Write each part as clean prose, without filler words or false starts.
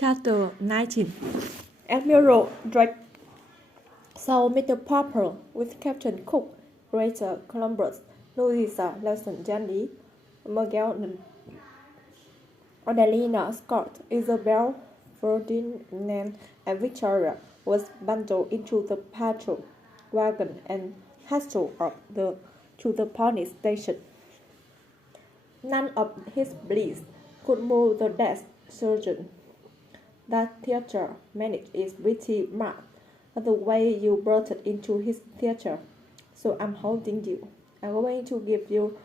Chapter 19. Admiral Drake saw Mr. Popper with Captain Cook, Greater Columbus, Louisa, Lesson Jenny, Magellan, Adelina Scott, Isabel, Ferdinand, and Victoria was bundled into the patrol wagon and hustled up to the pony station. None of his bliss could move the desk surgeon. That theater manager is pretty mad at the way you burst into his theater. So I'm holding you. I'm going to give you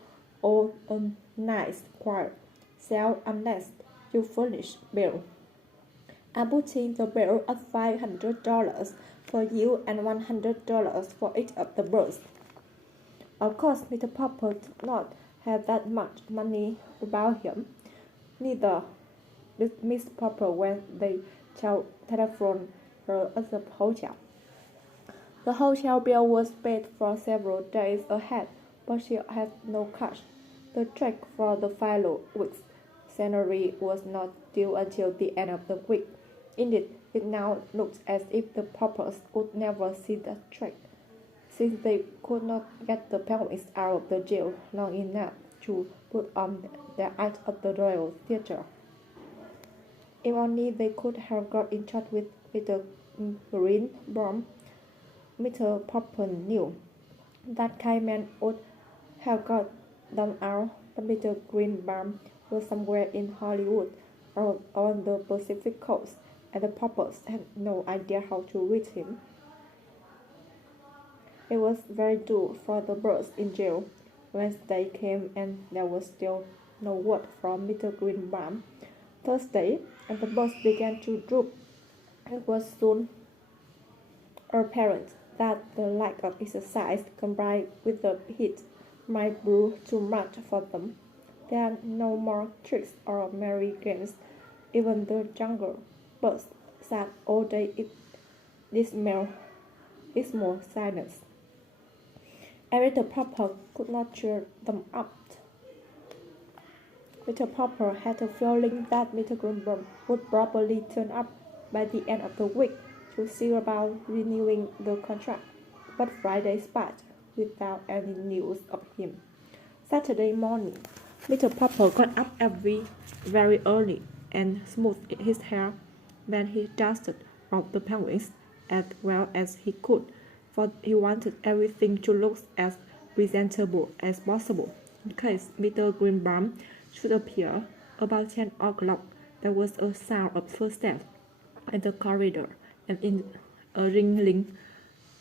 all a nice quiet sell unless you furnish bill. I'm putting the bill at $500 for you and $100 for each of the birds. Of course, Mr. Popper did not have that much money about him. Neither did Miss Popper when they telephoned her at the hotel. The hotel bill was paid for several days ahead, but she had no cash. The check for the following week's salary was not due until the end of the week. Indeed, it now looked as if the Poppers would never see that check, since they could not get the penguins out of the jail long enough to put on their act at the Royal Theatre. If only they could have got in touch with Mr. Greenbaum. Mr. Popper knew that kind man would have got them out, but Mr. Greenbaum was somewhere in Hollywood or on the Pacific coast, and the Poppers had no idea how to reach him. It was very dull for the birds in jail. Wednesday came and there was still no word from Mr. Greenbaum. Thursday, and the birds began to droop. It was soon apparent that the lack of exercise combined with the heat might prove too much for them. There are no more tricks or merry games. Even the younger birds sat all day in dismal silence. And Mr. Popper could not cheer them up. Mr. Popper had a feeling that Mr. Greenbaum would probably turn up by the end of the week to see about renewing the contract, but Friday passed without any news of him. Saturday morning, Mr. Popper got up very early and smoothed his hair. Then he dusted off the penguins as well as he could, for he wanted everything to look as presentable as possible. In case Mr. Greenbaum should appear about 10 o'clock, there was a sound of footsteps in the corridor and in a ringing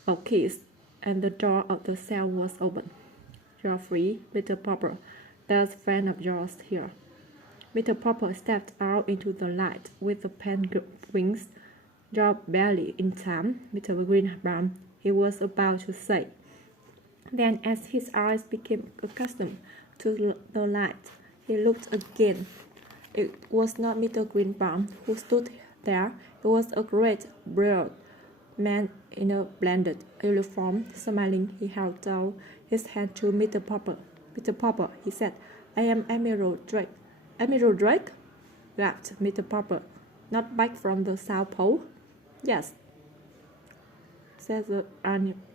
of keys, and the door of the cell was open. "You're free, Mr. Popper. There's a friend of yours here." Mr. Popper stepped out into the light with the penguins. "You're barely in time, Mr. Greenbaum," he was about to say. Then, as his eyes became accustomed to the light, he looked again. It was not Mr. Greenbaum who stood there. It was a great, broad man in a blended uniform. Smiling, he held out his hand to Mr. Popper. "Mr. Popper," he said, "I am Admiral Drake." "Admiral Drake?" laughed Mr. Popper. "Not back from the South Pole?" "Yes," said the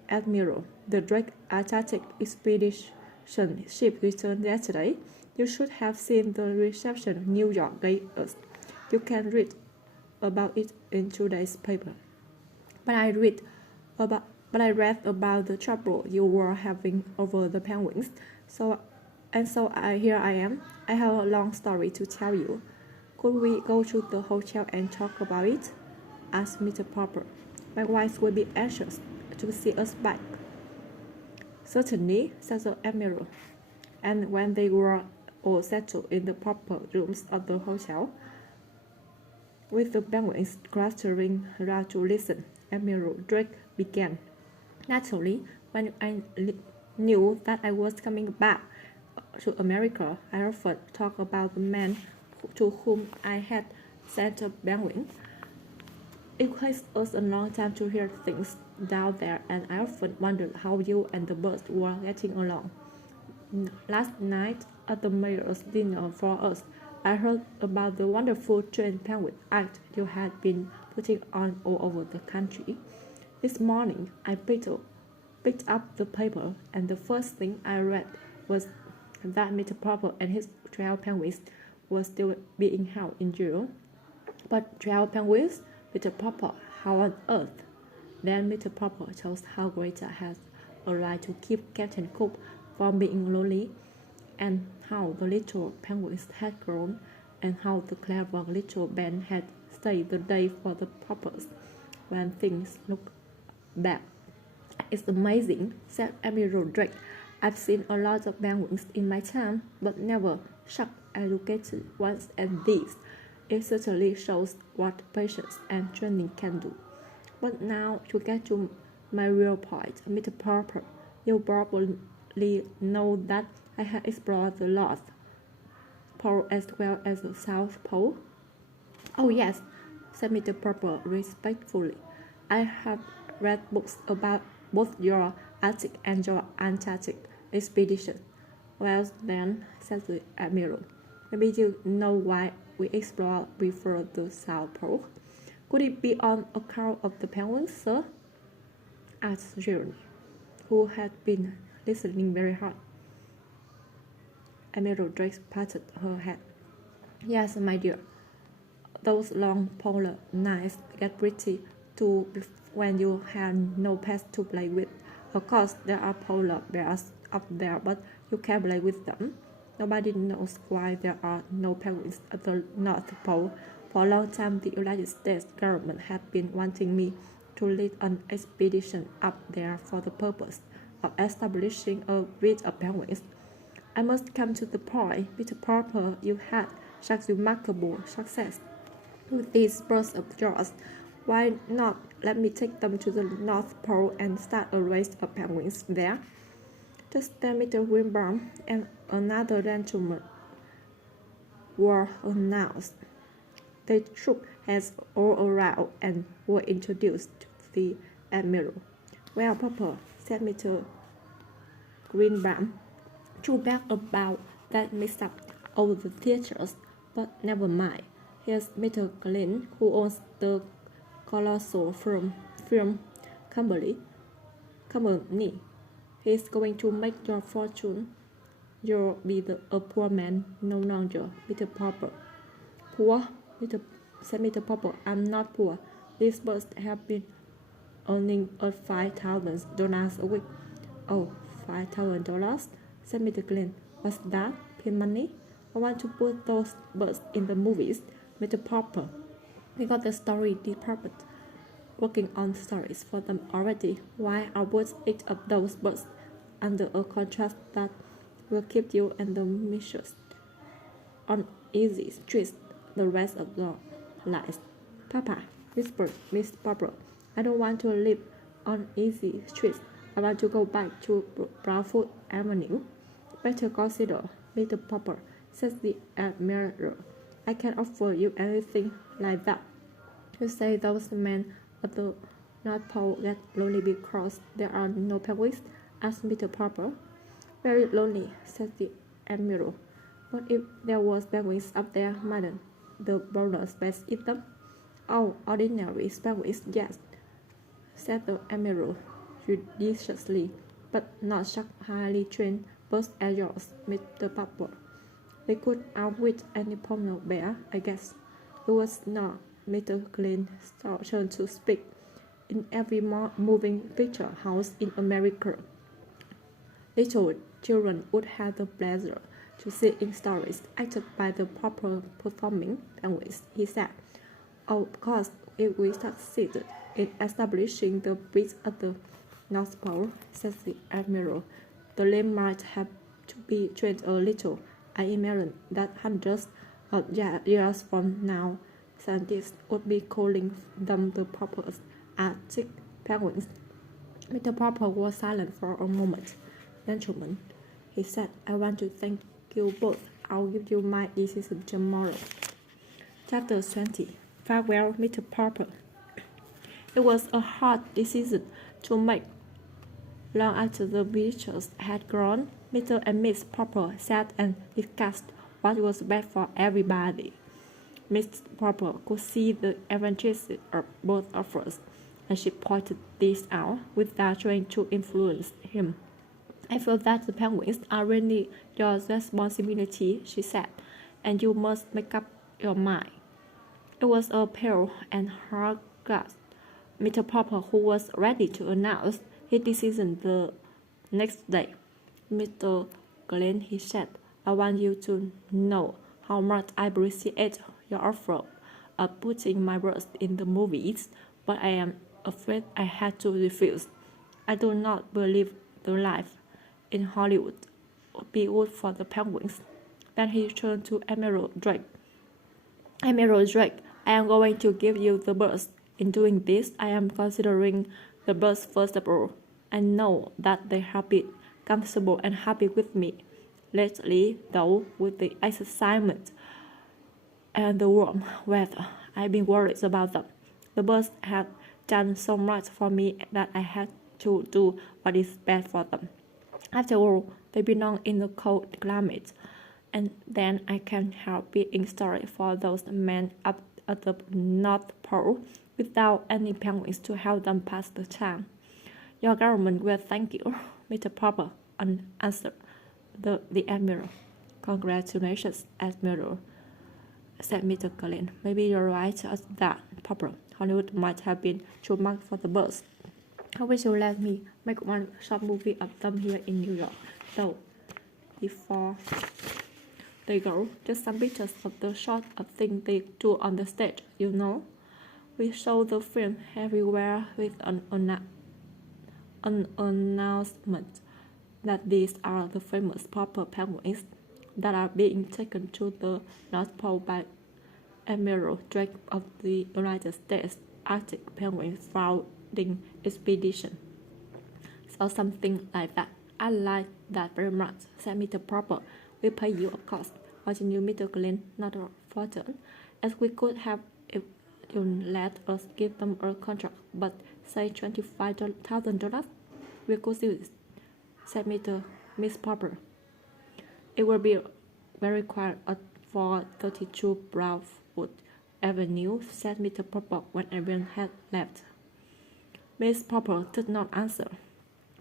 Admiral. "The Drake Atlantic expedition ship returned yesterday. You should have seen the reception New York gave us. You can read about it in today's paper. But I read about the trouble you were having over the penguins. Here I am. I have a long story to tell you." "Could we go to the hotel and talk about it?" asked Mr. Popper. "My wife will be anxious to see us back." "Certainly," said the Admiral. And when they were all settled in the proper rooms of the hotel, with the penguins clustering around to listen, Admiral Drake began. "Naturally, when I knew that I was coming back to America, I often talked about the man to whom I had sent a penguin. It takes us a long time to hear things down there, and I often wondered how you and the birds were getting along. Last night at the mayor's dinner for us, I heard about the wonderful trained penguin act you had been putting on all over the country. This morning, I picked up the paper, and the first thing I read was that Mr. Popper and his 12 penguins were still being held in jail. But 12 penguins? Mr. Popper, how on earth? Then Mr. Popper told us how Greta has a right to keep Captain Cook from being lonely, and how the little penguins had grown, and how the clever little Ben had stayed the day for the Poppers. When things look back, it's amazing, said Admiral Drake. I've seen a lot of penguins in my time, but never such educated ones as these. It certainly shows what patience and training can do. But now, to get to my real point, Mr. Popper, you probably know that I have explored the North Pole as well as the South Pole. Oh yes, said Mr. Popper respectfully. I have read books about both your Arctic and your Antarctic expedition. Well then, said the Admiral, maybe you know why we explore before the South Pole. Could it be on account of the penguins, sir? Asked Jeremy, who had been listening very hard. Admiral Drake patted her head. Yes, my dear. Those long polar nights get pretty too when you have no pets to play with. Of course, there are polar bears up there, but you can't play with them. Nobody knows why there are no penguins at the North Pole. For a long time, the United States government has been wanting me to lead an expedition up there for the purpose of establishing a breed of penguins. I must come to the point, Mr. Popper, you had such remarkable success with these birds of yours. Why not let me take them to the North Pole and start a race of penguins there? Just then Mr. Greenbaum and another gentleman were announced. They shook hands all around and were introduced to the Admiral. Well, Popper, said Mr. Greenbaum, too bad about that mix-up over the theaters, but never mind. Here's Mr. Glenn, who owns the colossal film company. He's going to make your fortune. You'll be a poor man no longer, Mr. Popper. Poor? Said Mr. Popper. I'm not poor. These birds have been earning $5,000 a week. Oh, $5,000? Said Mr. Glenn. What's that? Pin money? I want to put those birds in the movies, Mr. Popper. We got the story department working on stories for them already. Why I would eat up those birds under a contract that will keep you and the missus on easy streets the rest of your lives. Papa, whispered Miss Popper, I don't want to live on easy streets. I want to go back to Brownfoot Avenue. Better consider, Mr. Popper, said the Admiral. I can offer you anything like that. You say those men at the North Pole get lonely because there are no penguins? Asked Mr. Popper. Very lonely, said the Admiral. What if there was penguins up there, madam? The brothers best eat them? Oh, ordinary penguins, yes, said the Admiral judiciously, but not such highly trained birds as yours, Mr. Popper. They could outwit any polar bear, I guess. It was not Mr. Glenn's turn to speak. In every moving picture house in America, little children would have the pleasure to see in stories acted by the proper performing penguins, he said. Of course, if we succeeded in establishing the breed at the North Pole, said the Admiral, the lame might have to be trained a little. I imagine that hundreds of years from now, scientists would be calling them the proper Arctic penguins. Mr. Popper was silent for a moment. Gentlemen, he said, I want to thank you both. I'll give you my decision tomorrow. Chapter 20. Farewell, Mr. Popper. It was a hard decision to make. Long after the villagers had gone, Mr. and Miss Popper sat and discussed what was best for everybody. Miss Popper could see the advantages of both offers, and she pointed this out without trying to influence him. I feel that the penguins are really your responsibility, she said, and you must make up your mind. It was a pale and hard glass. Mr. Popper, who was ready to announce his decision the next day. Mr. Glenn, he said, I want you to know how much I appreciate your offer of putting my works in the movies, but I am afraid I had to refuse. I do not believe the life in Hollywood would be good for the penguins. Then he turned to Emerald Drake. Emerald Drake, I am going to give you the birds. In doing this, I am considering the birds first of all. I know that they have been comfortable and happy with me. Lately, though, with the excitement and the warm weather, I've been worried about them. The birds have done so much for me that I had to do what is best for them. After all, they belong in the cold climate, and then I can help being sorry for those men up at the North Pole without any penguins to help them pass the time. Your government will thank you, Mr. Popper answered the Admiral. Congratulations, Admiral, said Mr. Glenn. Maybe you're right at that, Popper. Hollywood might have been too much for the birds. I wish you let me make one short movie of them here in New York, though. Before they go, just some pictures of the sort of thing they do on the stage, you know. We show the film everywhere with an announcement that these are the famous Popper penguins that are being taken to the North Pole by Admiral Drake of the United States Arctic Penguin Founding Expedition. So something like that. I like that very much, said Mr. Popper. We pay you, of course. Continued Mr. Glenn, not a fortune, as we could have if you let us give them a contract, but say $25,000. We could do it, said Miss Popper. It will be very quiet at 432 Broadwood Avenue, said Mr. Popper when everyone had left. Miss Popper did not answer.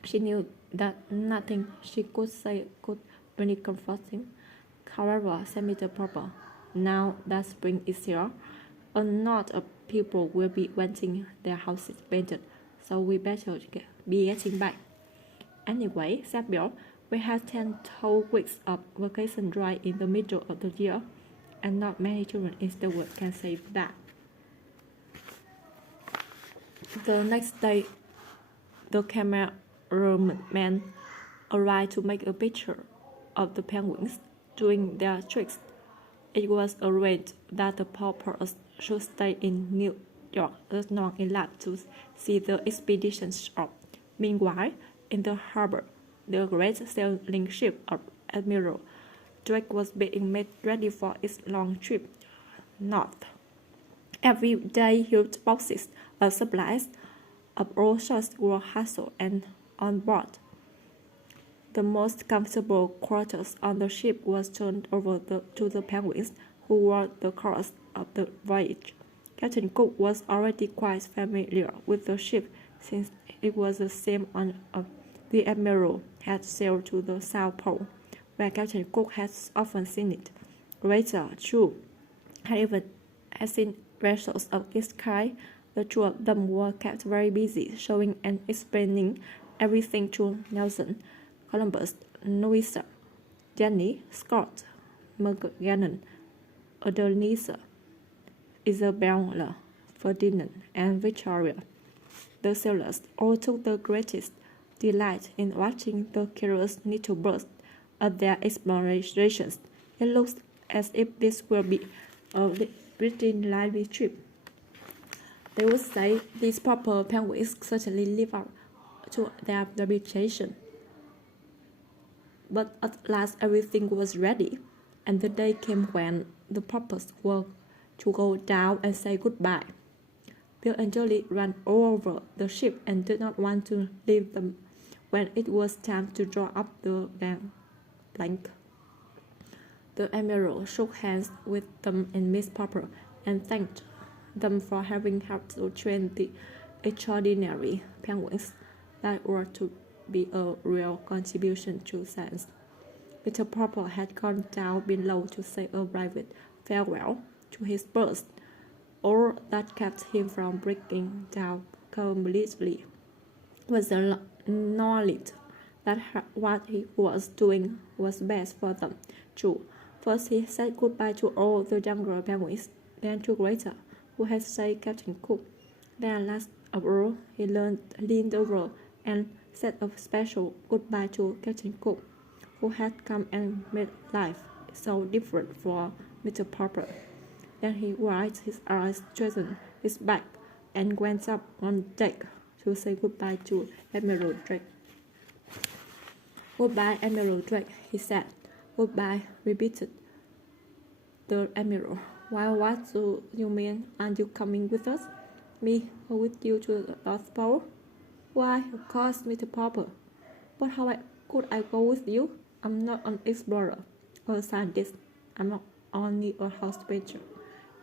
She knew that nothing she could say could really comfort him. However, said Mr. Popper, now that spring is here, a lot of people will be wanting their houses painted, so we better be getting back. Anyway, said Bill, we had 10 whole weeks of vacation right in the middle of the year, and not many children in the world can say that. The next day, the cameraman arrived to make a picture of the penguins doing their tricks. It was arranged that the Poppers should stay in New York as long enough to see the expedition off. Meanwhile, in the harbor, the great sailing ship of Admiral Drake was being made ready for its long trip north. Every day, huge boxes of supplies of all sorts were hustled and on board. The most comfortable quarters on the ship was turned over to the penguins, who were the course of the voyage. Captain Cook was already quite familiar with the ship, since it was the same on the Admiral had sailed to the South Pole, where Captain Cook had often seen it. Later, too, had seen vessels of this kind. The two of them were kept very busy, showing and explaining everything to Nelson, Columbus, Louisa, Jenny, Scott, Magellan, Odalisa, Isabella, Ferdinand, and Victoria. The sailors all took the greatest delight in watching the curious little birds of their explorations. It looks as if this will be a pretty lively trip. They would say these Popper penguins certainly live up to their reputation. But at last everything was ready, and the day came when the Poppers were to go down and say goodbye. Bill and Jolie ran all over the ship and did not want to leave them when it was time to draw up the blank. The admiral shook hands with them and Miss Popper and thanked them for having helped to train the extraordinary penguins that were to be a real contribution to science. Mr. Popper had gone down below to say a private farewell to his birds, all that kept him from breaking down completely was the knowledge that what he was doing was best for them, too. First he said goodbye to all the younger penguins, then to Greta, who had saved Captain Cook. Then last of all, he leaned over and said a special goodbye to Captain Cook, who had come and made life so different for Mr. Popper. Then he wiped his eyes, straightened his back, and went up on deck to say goodbye to Admiral Drake. "Goodbye, Admiral Drake," he said. "Goodbye," repeated the Admiral. "Why, what do you mean? Aren't you coming with us?" "Me? Go with you to the North Pole?" "Why, of course, Mr. Popper. But how could I go with you? I'm not an explorer or a scientist. I'm not only a house painter."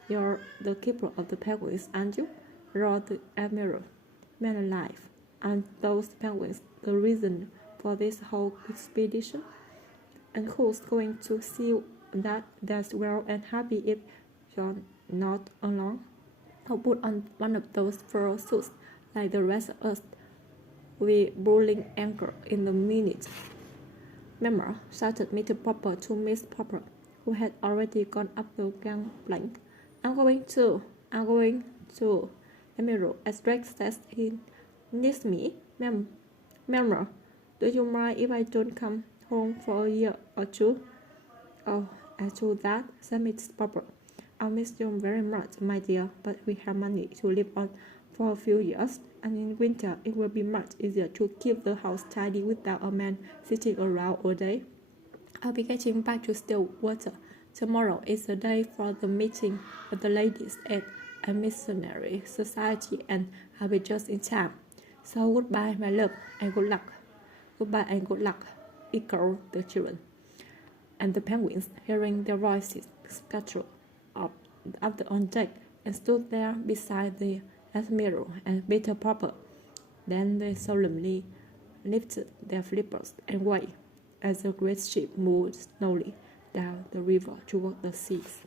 "You're the keeper of the penguins, aren't you?" roared the Admiral. "Man alive, aren't those penguins the reason for this whole expedition? And who's going to see that they're well and happy if you're not along? I'll put on one of those fur suits like the rest of us. We're rolling anchor in a minute." "Member," shouted Mr. Popper to Miss Popper, who had already gone up the gangplank. I'm going to. Admiral, as Drake says he needs me. Member, do you mind if I don't come home for a year or two?" "Oh, as to that," said Miss Popper, "I'll miss you very much, my dear, but we have money to live on for a few years, and in winter it will be much easier to keep the house tidy without a man sitting around all day. I'll be getting back to Stillwater. Tomorrow is the day for the meeting of the ladies at a missionary society, and I'll be just in time. So goodbye, my love, and good luck." "Goodbye and good luck," echoed the children. And the penguins, hearing their voices, scattered up on deck and stood there beside the Admiral and Mr. Popper. Then they solemnly lifted their flippers and waved as the great ship moved slowly down the river toward the seas.